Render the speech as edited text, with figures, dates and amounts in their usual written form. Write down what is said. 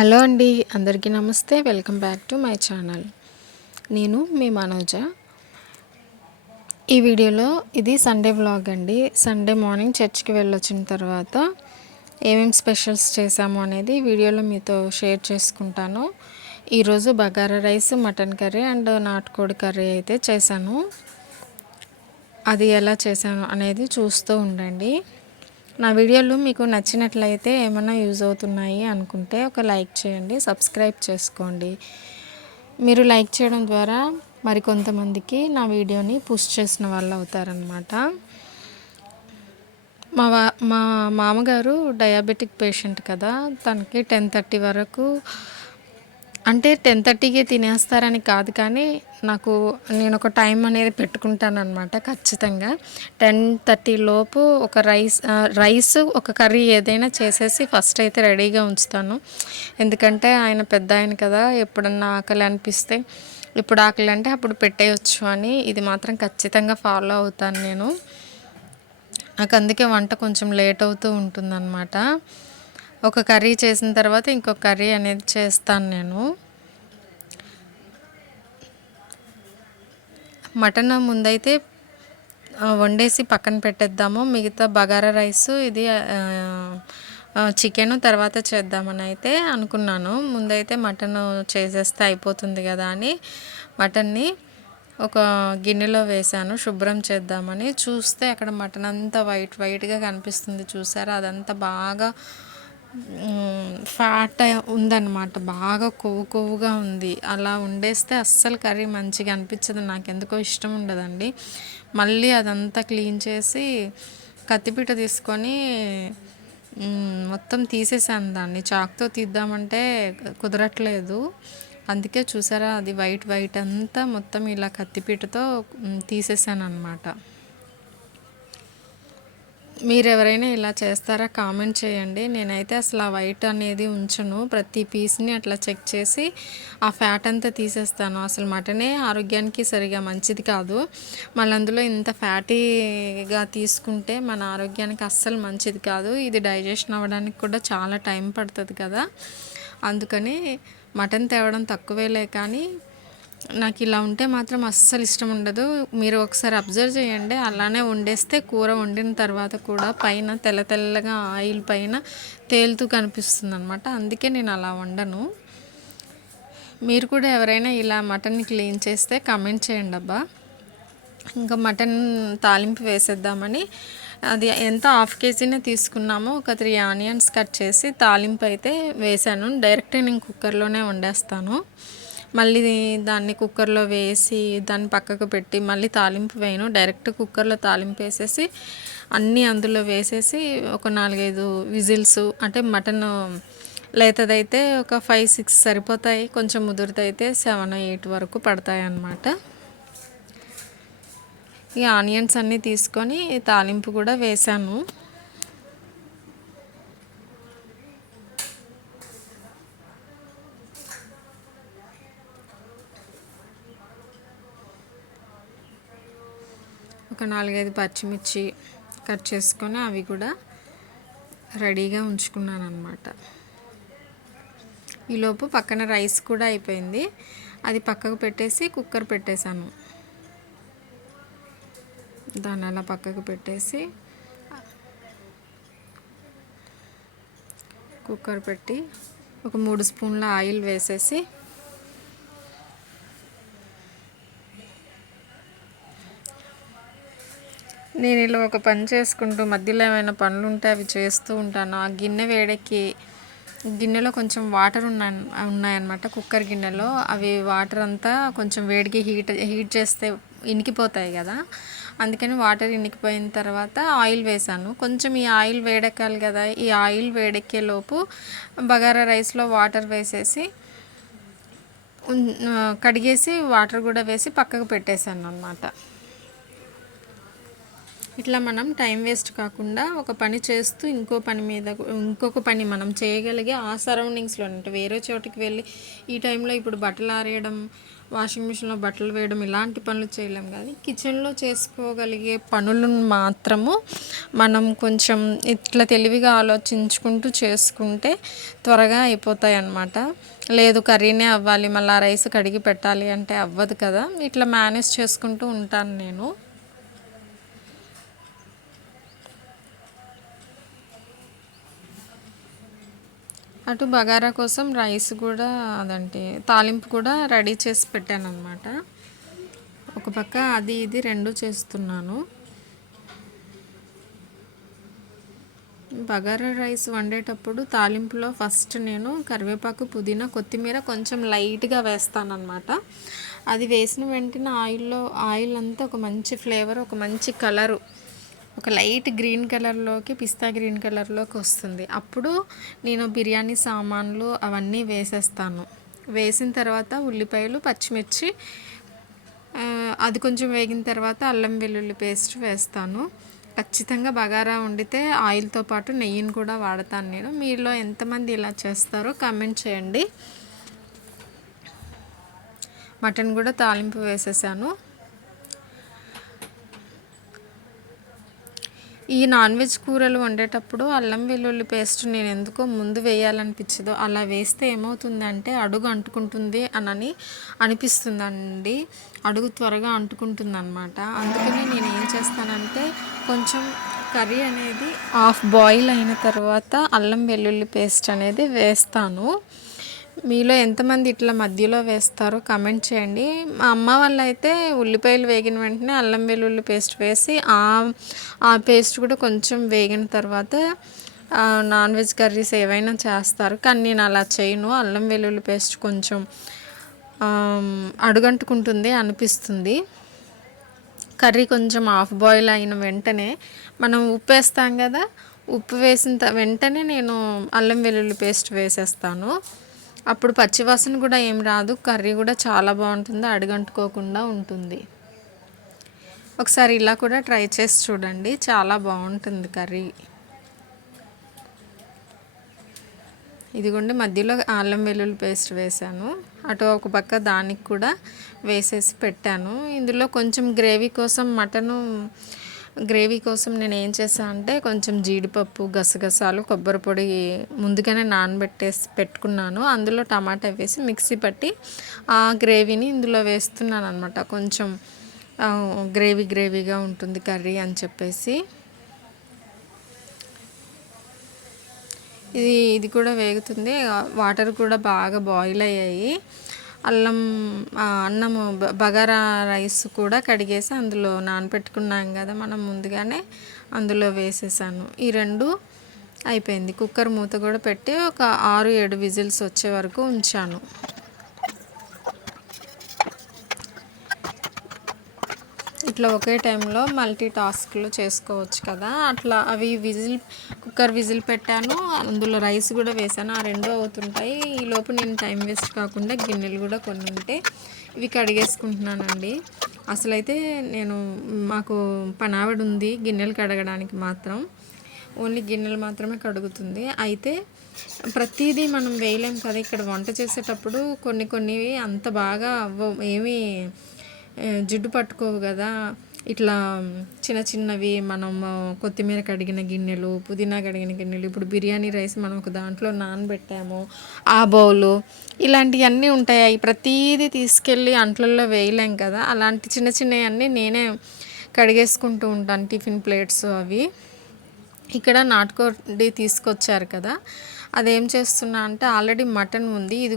Hello అండి, అందరికీ నమస్తే. Welcome back to my channel. నేను మీ మనోజ. ఈ వీడియోలో ఇది సండే వ్లాగ్ అండి. సండే మార్నింగ్ చర్చ్కి వెళ్ళొచ్చిన తర్వాత ఏమేమి స్పెషల్స్ చేశాము అనేది వీడియోలో మీతో షేర్ చేసుకుంటాను. ఈరోజు bagara rice, mutton curry and నాటుకోడి కర్రీ అయితే చేశాను. అది ఎలా చేశాను అనేది చూస్తూ ఉండండి. నా వీడియోలు మీకు నచ్చినట్లయితే ఏమైనా యూజ్ అవుతున్నాయి అనుకుంటే ఒక లైక్ చేయండి, సబ్స్క్రైబ్ చేసుకోండి. మీరు లైక్ చేయడం ద్వారా మరికొంతమందికి నా వీడియోని పుష్ చేసిన వాళ్ళు అవుతారనమాట. మా మామగారు డయాబెటిక్ పేషెంట్ కదా, తనకి 10:30 వరకు, అంటే 10:30కే తినేస్తారని కాదు, కానీ నేను ఒక టైం అనేది పెట్టుకుంటానమాట. ఖచ్చితంగా 10:30 లోపు ఒక రైస్ ఒక కర్రీ ఏదైనా చేసేసి ఫస్ట్ అయితే రెడీగా ఉంచుతాను. ఎందుకంటే ఆయన పెద్ద ఆయన కదా, ఎప్పుడన్నా ఆకలి అనిపిస్తే ఇప్పుడు ఆకలి అంటే అప్పుడు పెట్టేయచ్చు అని, ఇది మాత్రం ఖచ్చితంగా ఫాలో అవుతాను నేను. నాకు అందుకే వంట కొంచెం లేట్ అవుతూ ఉంటుందన్నమాట. ఒక కర్రీ చేసిన తర్వాత ఇంకొక కర్రీ అనేది చేస్తాను నేను. మటన్ ముందైతే వండేసి పక్కన పెట్టేద్దాము, మిగతా బగారా రైస్, ఇది చికెన్ తర్వాత చేద్దామని అయితే అనుకున్నాను. ముందైతే మటన్ చేసేస్తే అయిపోతుంది కదా అని మటన్ని ఒక గిన్నెలో వేసాను శుభ్రం చేద్దామని. చూస్తే అక్కడ మటన్ అంతా వైట్గా కనిపిస్తుంది, చూసారా? అదంతా బాగా ఫ్యాట్ ఉందన్నమాట, బాగా కొవ్వుగా ఉంది. అలా వండేస్తే అస్సలు కర్రీ మంచిగా అనిపించదు, నాకెందుకో ఇష్టం ఉండదండి. మళ్ళీ అదంతా క్లీన్ చేసి కత్తిపీట తీసుకొని మొత్తం తీసేసాను. దాన్ని చాకుతో తీద్దామంటే కుదరట్లేదు. అందుకే చూసారా, అది వైట్ అంతా మొత్తం ఇలా కత్తిపీటతో తీసేసాను అనమాట. మీరు ఎవరైనా ఇలా చేస్తారా? కామెంట్ చేయండి. నేనైతే అసలు ఆ వైట్ అనేది ఉంచను, ప్రతి పీస్ని అట్లా చెక్ చేసి ఆ ఫ్యాట్ అంతా తీసేస్తాను. అసలు మటనే ఆరోగ్యానికి సరిగా మంచిది కాదు, మళ్ళీ అందులో ఇంత ఫ్యాటీగా తీసుకుంటే మన ఆరోగ్యానికి అస్సలు మంచిది కాదు. ఇది డైజెషన్ అవ్వడానికి కూడా చాలా టైం పడుతుంది కదా, అందుకని మటన్ తేవడం తక్కువేలే, కానీ నాకు ఇలా ఉంటే మాత్రం అస్సలు ఇష్టం ఉండదు. మీరు ఒకసారి అబ్జర్వ్ చేయండి, అలానే వండేస్తే కూర వండిన తర్వాత కూడా పైన తెల్లగా ఆయిల్ పైన తేలుతూ కనిపిస్తుంది అనమాట. అందుకే నేను అలా వండను. మీరు కూడా ఎవరైనా ఇలా మటన్ని క్లీన్ చేస్తే కామెంట్ చేయండి అబ్బా. ఇంకా మటన్ తాలింపు వేసేద్దామని, అది ఎంత 1/2 kgనే తీసుకున్నామో ఒక 3 ఆనియన్స్ కట్ చేసి తాలింపు అయితే వేసాను. డైరెక్ట్ నేను కుక్కర్లోనే వండేస్తాను. మళ్ళీ దాన్ని కుక్కర్లో వేసి దాన్ని పక్కకు పెట్టి మళ్ళీ తాలింపు వేయను, డైరెక్ట్ కుక్కర్లో తాలింపు వేసేసి అన్నీ అందులో వేసేసి ఒక 4-5 విజిల్స్, అంటే మటన్ లేతదైతే ఒక 5-6 సరిపోతాయి, కొంచెం ముదురుదైతే 7-8 వరకు పడతాయి అన్నమాట. ఈ ఆనియన్స్ అన్నీ తీసుకొని తాలింపు కూడా వేసాను. ఒక 4-5 పచ్చిమిర్చి కట్ చేసుకొని అవి కూడా రెడీగా ఉంచుకున్నాను అన్నమాట. ఈలోపు పక్కన రైస్ కూడా అయిపోయింది, అది పక్కకు పెట్టేసి కుక్కర్ పెట్టేశాను. దాన్ని అలా పక్కకు పెట్టేసి కుక్కర్ పెట్టి ఒక 3 స్పూన్ల ఆయిల్ వేసేసి నేను ఇలా ఒక పని చేసుకుంటూ మధ్యలో ఏమైనా పనులు ఉంటే అవి చేస్తూ ఉంటాను. ఆ గిన్నె వేడెక్కి గిన్నెలో కొంచెం వాటర్ ఉన్నాయన్నమాట, కుక్కర్ గిన్నెలో. అవి వాటర్ అంతా కొంచెం వేడికి హీట్ చేస్తే ఇనికిపోతాయి కదా, అందుకని వాటర్ ఇనికిపోయిన తర్వాత ఆయిల్ వేసాను. కొంచెం ఈ ఆయిల్ వేడెక్కాలి కదా, ఈ ఆయిల్ వేడెక్కే లోపు బగారా రైస్లో వాటర్ వేసేసి కడిగేసి వాటర్ కూడా వేసి పక్కకు పెట్టేశాను అన్నమాట. ఇట్లా మనం టైం వేస్ట్ కాకుండా ఒక పని చేస్తూ ఇంకొక పని మనం చేయగలిగే ఆ సరౌండింగ్స్లో అంటే వేరే చోటికి వెళ్ళి ఈ టైంలో ఇప్పుడు బట్టలు ఆరేయడం, వాషింగ్ మిషన్లో బట్టలు వేయడం ఇలాంటి పనులు చేయలేం. కానీ కిచెన్లో చేసుకోగలిగే పనులను మాత్రము మనం కొంచెం ఇట్లా తెలివిగా ఆలోచించుకుంటూ చేసుకుంటే త్వరగా అయిపోతాయి అన్నమాట. లేదు కర్రీనే అవ్వాలి, మళ్ళీ రైస్ కడిగి పెట్టాలి అంటే అవ్వదు కదా. ఇట్లా మేనేజ్ చేసుకుంటూ ఉంటాను నేను. అటు బగారా కోసం రైస్ కూడా అదంటే తాలింపు కూడా రెడీ చేసి పెట్టాను అనమాట. ఒక పక్క అది ఇది రెండు చేస్తున్నాను. బగారా రైస్ వండేటప్పుడు తాలింపులో ఫస్ట్ నేను కరివేపాకు, పుదీనా, కొత్తిమీర కొంచెం లైట్గా వేస్తాను అనమాట. అది వేసిన వెంటనే ఆయిల్ అంతా ఒక మంచి ఫ్లేవర్, ఒక మంచి కలరు, ఒక లైట్ గ్రీన్ కలర్లోకి పిస్తా గ్రీన్ కలర్లోకి వస్తుంది. అప్పుడు నేను బిర్యానీ సామాన్లు అవన్నీ వేసేస్తాను. వేసిన తర్వాత ఉల్లిపాయలు, పచ్చిమిర్చి, అది కొంచెం వేగిన తర్వాత అల్లం వెల్లుల్లి పేస్ట్ వేస్తాను. ఖచ్చితంగా బగారా వండితే ఆయిల్తో పాటు నెయ్యిని కూడా వాడతాను నేను. మీలో ఎంతమంది ఇలా చేస్తారో కామెంట్ చేయండి. మటన్ కూడా తాలింపు వేసేసాను. ఈ నాన్ వెజ్ కూరలు వండేటప్పుడు అల్లం వెల్లుల్లి పేస్ట్ నేను ఎందుకో ముందు వేయాలనిపించదో, అలా వేస్తే ఏమవుతుందంటే అడుగు అంటుకుంటుంది అనిపిస్తుందండి. అడుగు త్వరగా అంటుకుంటుంది అనమాట. అందుకని నేను ఏం చేస్తానంటే కొంచెం కర్రీ అనేది హాఫ్ బాయిల్ అయిన తర్వాత అల్లం వెల్లుల్లి పేస్ట్ అనేది వేస్తాను. మీలో ఎంతమంది ఇట్లా మధ్యలో వేస్తారో కామెంట్ చేయండి. మా అమ్మ వాళ్ళు అయితే ఉల్లిపాయలు వేగిన వెంటనే అల్లం వెల్లుల్లి పేస్ట్ వేసి ఆ పేస్ట్ కూడా కొంచెం వేగిన తర్వాత నాన్ వెజ్ కర్రీస్ ఏవైనా చేస్తారు. కానీ నేను అలా చేయను. అల్లం వెల్లుల్లి పేస్ట్ కొంచెం అడుగంటుకుంటుంది అనిపిస్తుంది. కర్రీ కొంచెం హాఫ్ బాయిల్ అయిన వెంటనే మనం ఉప్పు వేస్తాం కదా, ఉప్పు వేసిన వెంటనే నేను అల్లం వెల్లుల్లి పేస్ట్ వేసేస్తాను. అప్పుడు పచ్చివాసన కూడా ఏం రాదు, కర్రీ కూడా చాలా బాగుంటుంది, అడుగంటుకోకుండా ఉంటుంది. ఒకసారి ఇలా కూడా ట్రై చేసి చూడండి, చాలా బాగుంటుంది కర్రీ. ఇదిగోండి మధ్యలో అల్లం వెల్లుల్లి పేస్ట్ వేసాను. అటు ఒక పక్క దానికి కూడా వేసేసి పెట్టాను. ఇందులో కొంచెం గ్రేవీ కోసం నేను ఏం చేశాను అంటే కొంచెం జీడిపప్పు, గసగసాలు, కొబ్బరి పొడి ముందుగానే నానబెట్టేసి పెట్టుకున్నాను. అందులో టమాటా వేసి మిక్సీ పట్టి ఆ గ్రేవీని ఇందులో వేస్తున్నాను అనమాట. కొంచెం గ్రేవీగా ఉంటుంది కర్రీ అని చెప్పేసి. ఇది కూడా వేగుతుంది. వాటర్ కూడా బాగా బాయిల్ అయ్యాయి. అన్నము బగారా రైస్ కూడా కడిగేసి అందులో నానబెట్టుకున్నాం కదా మనం ముందుగానే, అందులో వేసేసాను. ఈ రెండు అయిపోయింది. కుక్కర్ మూత కూడా పెట్టి ఒక 6-7 విజిల్స్ వచ్చే వరకు ఉంచాను. ఇట్లా ఒకే టైంలో మల్టీ టాస్క్లు చేసుకోవచ్చు కదా. అట్లా కుక్కర్ విజిల్ పెట్టాను, అందులో రైస్ కూడా వేసాను. ఆ రెండు అవుతుంటాయి. ఈలోపు నేను టైం వేస్ట్ కాకుండా గిన్నెలు కూడా కొన్ని ఉంటే ఇవి కడిగేసుకుంటున్నానండి. అసలైతే మాకు పనావిడ ఉంది గిన్నెలు కడగడానికి మాత్రం. ఓన్లీ గిన్నెలు మాత్రమే కడుగుతుంది. అయితే ప్రతిదీ మనం వేయలేం కదా. ఇక్కడ వంట చేసేటప్పుడు కొన్ని అంత బాగా ఏమీ జిడ్డు పట్టుకోవు కదా. ఇట్లా చిన్నవి మనం కొత్తిమీర కడిగిన గిన్నెలు, పుదీనా కడిగిన గిన్నెలు, ఇప్పుడు బిర్యానీ రైస్ మనం ఒక దాంట్లో నానబెట్టాము ఆ బౌలు, ఇలాంటివన్నీ ఉంటాయి. అవి ప్రతీదీ తీసుకెళ్ళి అంట్లల్లో వేయలేం కదా. అలాంటి చిన్నవన్నీ నేనే కడిగేసుకుంటూ ఉంటాను. టిఫిన్ ప్లేట్స్ అవి. ఇక్కడ నాటుకోడి తీసుకొచ్చారు కదా, అదేం చేస్తున్నా అంటే ఆల్రెడీ మటన్ ఉంది, ఇది